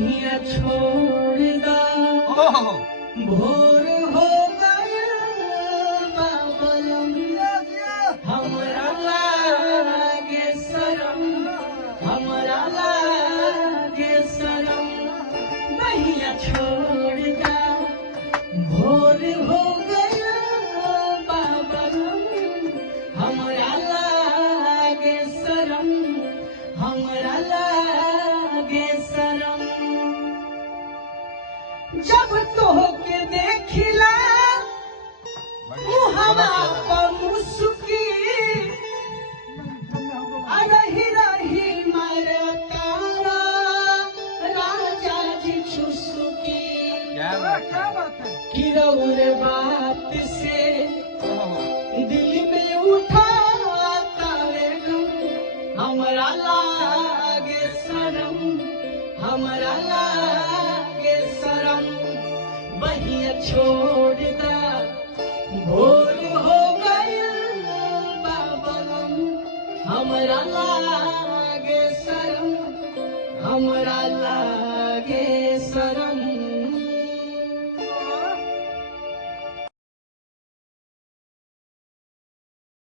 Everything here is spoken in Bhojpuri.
बहिया छोड़ दा भोर हो गया बाबलम हमरा लागे शरम हमरा लागे शरम बहिया छोड़ दा भोर हो गया बाबलम हमरा लागे शरम हमरा लागे शरम जब तोहके देखिला मुहवा पर मुस्की रही रही मरतारा राजा जी चुस्की किरौर बात से दिल में उठाता हमरा लागे शरम हमरा लागे शरम बहिया छोड़ दा भोर हो गया बाबलम हमरा लागे शरम हमरा लागे